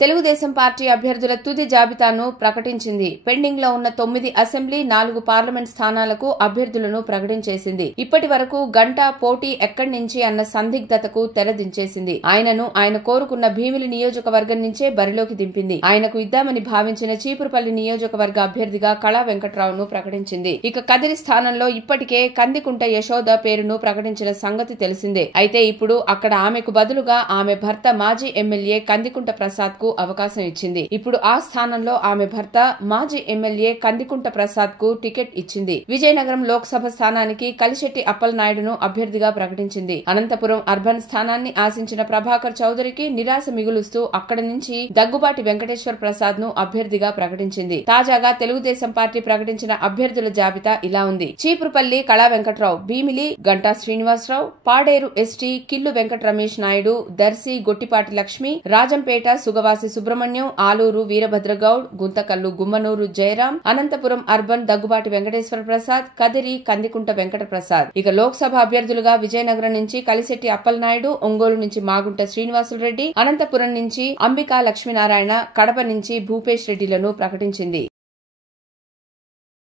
Telugu Desam party అభ్యర్థుల తుది జాబితాను ప్రకటించింది. పెండింగ్ లో ఉన్న 9 అసెంబ్లీ, 4 పార్లమెంట్ స్థానాలకు అభ్యర్థులను ప్రకటించేసింది. ఇప్పటి వరకు గంటా పోటీ ఎక్కడి నుంచి అన్న సందిగ్ధతకు తెరదించేసింది. ఆయనను ఆయన కోరుకున్న భీమిలి నియోజకవర్గం నుంచే బరిలోకి దింపింది. ఆయనకు ఇద్దామని భావించిన చీపురుపల్లి నియోజకవర్గ అభ్యర్థిగా కళా వెంకట్రావును ప్రకటించింది. ఇక కదిరి స్థానంలో ఇప్పటికే కందికుంట యశోద పేరును ప్రకటించిన సంగతి తెలిసిందే. అయితే ఇప్పుడు అక్కడ ఆమెకు బదులుగా ఆమె భర్త మాజీ ఎమ్మెల్యే కందికుంట ప్రసాద్ కు అవకాశం ఇచ్చింది. ఇప్పుడు ఆ స్థానంలో ఆమె భర్త మాజీ ఎమ్మెల్యే కందికుంట ప్రసాద్ కు టికెట్ ఇచ్చింది. విజయనగరం లోక్సభ స్థానానికి కలిశెట్టి అప్పలనాయుడును అభ్యర్థిగా ప్రకటించింది. అనంతపురం అర్బన్ స్థానాన్ని ఆశించిన ప్రభాకర్ చౌదరికి నిరాశ మిగులుస్తూ అక్కడి నుంచి దగ్గుబాటి వెంకటేశ్వర ప్రసాద్ ను అభ్యర్థిగా ప్రకటించింది. తాజాగా తెలుగుదేశం పార్టీ ప్రకటించిన అభ్యర్థుల జాబితా ఇలా ఉంది. Cheepurupalli Kala Venkatrao, Bheemili Ganta Srinivasarao, Paderu ST Killu Venkata Ramesh Naidu, Darsi Gottipati Lakshmi, Rajampet Sugavasi Subrahmanyam, Alur Veerabhadragoud, Guntakal Gummanur Jayaram, Anantapuram urban Daggubati Venkateswara Prasad, Kadiri Kandikunta Venkata Prasad. ఇక లోక్సభ అభ్యర్థులుగా విజయనగరం నుంచి కలిశెట్టి అప్పలనాయుడు, ఒంగోలు నుంచి మాగుంట శ్రీనివాసులు రెడ్డి, అనంతపురం నుంచి అంబికా లక్ష్మీనారాయణ, కడప నుంచి భూపేష్ రెడ్డిలను ప్రకటించింది.